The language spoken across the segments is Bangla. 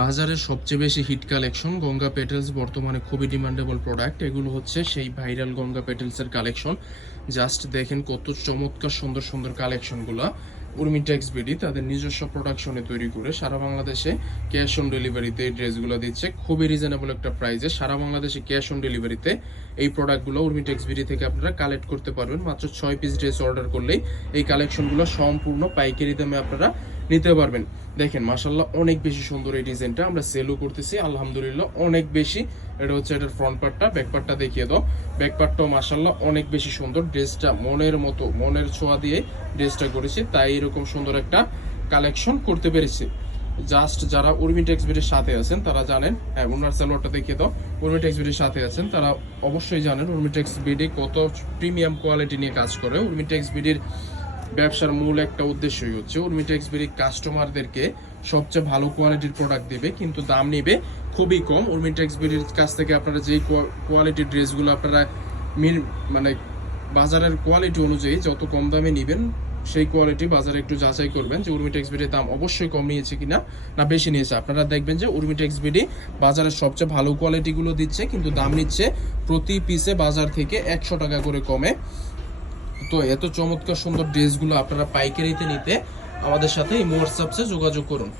বাজারের সবচেয়ে বেশি হিট কালেকশন গঙ্গা পেটেলস বর্তমানে খুবই ডিমান্ডেবল প্রোডাক্ট এগুলো হচ্ছে সেই ভাইরাল গঙ্গা পেটেলসের কালেকশন জাস্ট দেখেন কত চমৎকার, সুন্দর সুন্দর কালেকশনগুলো উর্মিটেক্স বিডি তাদের নিজস্ব প্রোডাকশনে তৈরি করে সারা বাংলাদেশে ক্যাশ অন ডেলিভারিতে এই ড্রেসগুলো দিচ্ছে। খুবই রিজনেবল একটা প্রাইসে সারা বাংলাদেশে ক্যাশ অন ডেলিভারিতে এই প্রোডাক্টগুলো উর্মিটেক্স বিডি থেকে আপনারা কালেক্ট করতে পারবেন। মাত্র ছয় পিস ড্রেস অর্ডার করলেই এই কালেকশনগুলো সম্পূর্ণ পাইকারি দামে আপনারা নিতে পারবেন। দেখেন মাসাল্লাহ অনেক বেশি সুন্দর এই ডিজাইনটা আমরা সেলও করতেছি। আলহামদুলিল্লাহ অনেক বেশি। এটা হচ্ছে এটার ফ্রন্ট পার্টটা ব্যাক পার্টটা দেখিয়ে দাও। ব্যাক পার্টটাও মাসাল্লাহ অনেক বেশি সুন্দর। ড্রেসটা মনের মতো, মনের ছোঁয়া দিয়ে ড্রেসটা করেছি, তাই এরকম সুন্দর একটা কালেকশন করতে পেরেছি। জাস্ট যারা উর্মিটেক্স বিডির সাথে আছেন, তারা জানেন হ্যাঁ ওনার সালোয়ারটা দেখিয়ে দাও। উর্মিটেক্স বিডির সাথে আছেন, তারা অবশ্যই জানেন উর্মিটেক্স বিডি কত প্রিমিয়াম কোয়ালিটি নিয়ে কাজ করে। উর্মিটেক্স বিডির ব্যবসার মূল একটা উদ্দেশ্যই হচ্ছে উর্মিটেক্স বিডি কাস্টমারদেরকে সবচেয়ে ভালো কোয়ালিটির প্রোডাক্ট দেবে, কিন্তু দাম নেবে খুবই কম। উর্মিটেক্স বিডির কাছ থেকে আপনারা যেই কোয়ালিটির ড্রেসগুলো আপনারা মিন- মানে বাজারের কোয়ালিটি অনুযায়ী যত কম দামে নেবেন, সেই কোয়ালিটি বাজারে একটু যাচাই করবেন যে উর্মিটেক্স বিডির দাম অবশ্যই কম নিয়েছে কিনা না বেশি নিয়েছে। আপনারা দেখবেন যে উর্মিটেক্স বিডি বাজারের সবচেয়ে ভালো কোয়ালিটিগুলো দিচ্ছে, কিন্তু দাম নিচ্ছে প্রতি পিসে বাজার থেকে একশো টাকা করে কমে। তো এত চমৎকার সুন্দর ড্রেসগুলো আপনারা পাইকারিতে নিতে আমাদের সাথে এই হোয়াটসঅ্যাপসে যোগাযোগ করুন।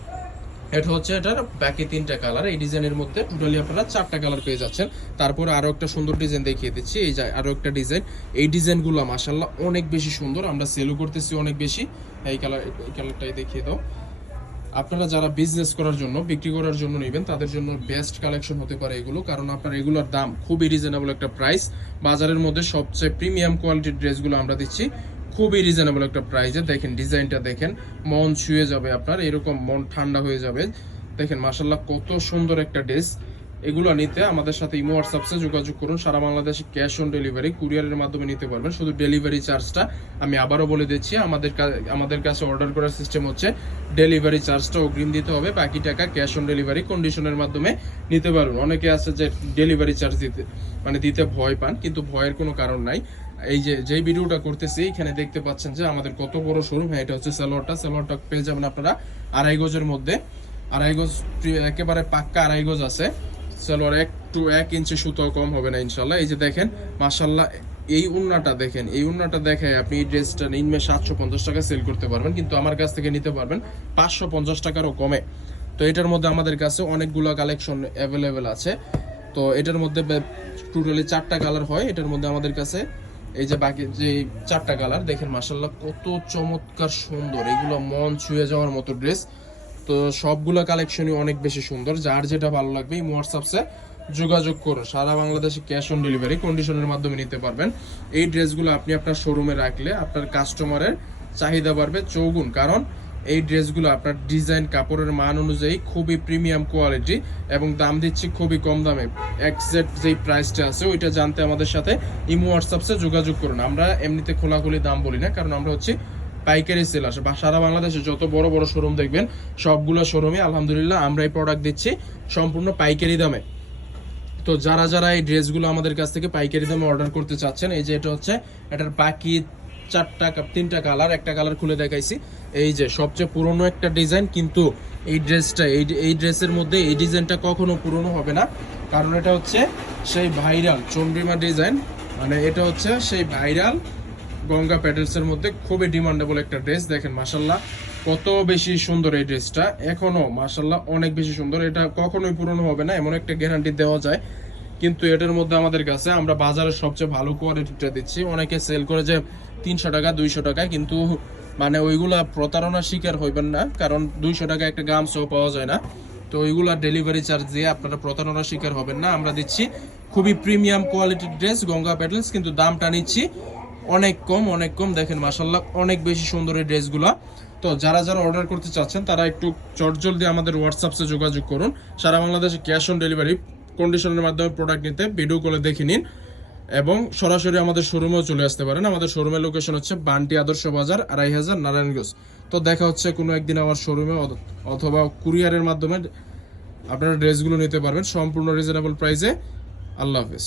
এটা হচ্ছে এটার বাকি তিনটা কালার এই ডিজাইনের মধ্যে টোটালি আপনারা চারটা কালার পেয়ে যাচ্ছেন। তারপর আরও একটা সুন্দর ডিজাইন দেখিয়ে দিচ্ছি, এই যে আরও একটা ডিজাইন। এই ডিজাইনগুলো মাসাল্লাহ অনেক বেশি সুন্দর, আমরা সেলও করতেছি অনেক বেশি। এই কালার এই কালারটাই দেখিয়ে দাও। আপনারা যারা বিজনেস করার জন্য, বিক্রি করার জন্য নেবেন, তাদের জন্য বেস্ট কালেকশন হতে পারে এগুলো, কারণ আপনার এগুলোর দাম খুবই রিজনেবল একটা প্রাইস বাজারের মধ্যে সবচেয়ে প্রিমিয়াম কোয়ালিটির ড্রেসগুলো আমরা দিচ্ছি, খুবই রিজনেবল একটা প্রাইসে দেখেন ডিজাইনটা দেখেন, মন ছুঁয়ে যাবে আপনার, এরকম মন ঠান্ডা হয়ে যাবে। দেখেন মাসাল্লাহ কত সুন্দর একটা ড্রেস এগুলো নিতে আমাদের সাথে ইমো হোয়াটসঅ্যাপসে যোগাযোগ করুন। সারা বাংলাদেশে ক্যাশ অন ডেলিভারি কুরিয়ারের মাধ্যমে নিতে পারবেন। শুধু ডেলিভারি চার্জটা আমি আবারও বলে দিচ্ছি, আমাদের আমাদের কাছে অর্ডার করার সিস্টেম হচ্ছে ডেলিভারি চার্জটা অগ্রিম দিতে হবে। বাকি টাকা ক্যাশ অন ডেলিভারি কন্ডিশনের মাধ্যমে নিতে পারবেন অনেকে আছে যে ডেলিভারি চার্জ দিতে মানে দিতে ভয় পান, কিন্তু ভয়ের কোনো কারণ নাই। এই যে, যেই ভিডিওটা করতেছি, এখানে দেখতে পাচ্ছেন যে আমাদের কত বড় শোরুম হ্যাঁ এটা হচ্ছে সালোয়ারটা সালোয়ারটা পেয়ে যাবেন আপনারা আড়াই গজের মধ্যে। আড়াই গজ একেবারে পাক্কা আড়াই গজ আছে। সালোয়ার একটু এক ইঞ্চি সুতো কম হবে না ইনশাল্লাহ। এই যে দেখেন মাসাল্লাহ এই উন্নাটা দেখেন, এই উন্নাটা দেখে আপনি এই ড্রেসটা নিম্নে সাতশো পঞ্চাশ টাকা সেল করতে পারবেন, কিন্তু আমার কাছ থেকে নিতে পারবেন পাঁচশো পঞ্চাশ টাকারও কমে। তো এটার মধ্যে আমাদের কাছে অনেকগুলো কালেকশন অ্যাভেলেবেল আছে। তো এটার মধ্যে টোটালি চারটা কালার হয়। এটার মধ্যে আমাদের কাছে এই যে বাকি যে চারটা কালার দেখেন মাসাল্লাহ কত চমৎকার সুন্দর। এগুলো মন ছুঁয়ে যাওয়ার মতো ড্রেস তো সবগুলো কালেকশনই অনেক বেশি সুন্দর। যার যেটা ভালো লাগবে এই হোয়াটসঅ্যাপসে যোগাযোগ করুন সারা বাংলাদেশে ক্যাশ অন ডেলিভারি কন্ডিশনের মাধ্যমে নিতে পারবেন। এই ড্রেসগুলো আপনি আপনার শোরুমে রাখলে আপনার কাস্টমারের চাহিদা বাড়বে চৌগুণ। কারণ এই ড্রেসগুলো আপনার ডিজাইন কাপড়ের মান অনুযায়ী খুবই প্রিমিয়াম কোয়ালিটি এবং দাম দিচ্ছি খুবই কম দামে। একজ্যাক্ট যেই প্রাইসটা আছে ওইটা জানতে আমাদের সাথে ইমো হোয়াটসঅ্যাপসে যোগাযোগ করুন। আমরা এমনিতে খোলাখুলি দাম বলি না, কারণ আমরা হচ্ছে পাইকারি সেল আসে। সারা বাংলাদেশে যত বড় বড় শোরুম দেখবেন, সবগুলো শোরুমে আলহামদুলিল্লাহ আমরা এই প্রোডাক্ট দিচ্ছি সম্পূর্ণ পাইকারি দামে। তো যারা যারা এই ড্রেসগুলো আমাদের কাছ থেকে পাইকারি দামে অর্ডার করতে চাচ্ছেন, এই যে এটা হচ্ছে, এটার বাকি চারটা তিনটা কালার একটা কালার খুলে দেখাইছি। এই যে সবচেয়ে পুরনো একটা ডিজাইন কিন্তু এই ড্রেসটা এই এই ড্রেসের মধ্যে এই ডিজাইনটা কখনো পুরনো হবে না। কারণ এটা হচ্ছে সেই ভাইরাল চন্দ্রিমা ডিজাইন মানে এটা হচ্ছে সেই ভাইরাল গঙ্গা প্যাটেলসের মধ্যে খুবই ডিমান্ডেবল একটা ড্রেস দেখেন মাসাল্লাহ কত বেশি সুন্দর এই ড্রেসটা এখনও মাসাল্লাহ অনেক বেশি সুন্দর। এটা কখনোই পুরনো হবে না, এমন একটা গ্যারান্টি দেওয়া যায়। কিন্তু এটার মধ্যে আমাদের কাছে আমরা বাজারের সবচেয়ে ভালো কোয়ালিটিটা দিচ্ছি। অনেকে সেল করে যে তিনশো টাকা, দুইশো টাকা, কিন্তু মানে ওইগুলা প্রতারণার শিকার হইবেন না, কারণ দুইশো টাকা একটা গামছও পাওয়া যায় না। তো ওইগুলা ডেলিভারি চার্জ দিয়ে আপনারা প্রতারণার শিকার হবেন না। আমরা দিচ্ছি খুবই প্রিমিয়াম কোয়ালিটির ড্রেস গঙ্গা প্যাটেলস কিন্তু দামটা নিচ্ছি অনেক কম অনেক কম। দেখেন মাসাল্লাহ অনেক বেশি সুন্দর এই ড্রেসগুলা। তো যারা যারা অর্ডার করতে চাচ্ছেন, তারা একটু চটজলদি আমাদের হোয়াটসঅ্যাপসে যোগাযোগ করুন। সারা বাংলাদেশে ক্যাশ অন ডেলিভারি কন্ডিশনের মাধ্যমে প্রোডাক্ট নিতে ভিডিও কলে দেখে নিন। এবং সরাসরি আমাদের শোরুমেও চলে আসতে পারেন। আমাদের শোরুমের লোকেশন হচ্ছে বান্টি আদর্শ বাজার আড়াই হাজার নারায়ণগঞ্জ। তো দেখা হচ্ছে কোনো একদিন আমার শোরুমে অথবা কুরিয়ারের মাধ্যমে আপনারা ড্রেসগুলো নিতে পারবেন। সম্পূর্ণ রিজনেবল প্রাইসে আল্লাহ হাফেজ।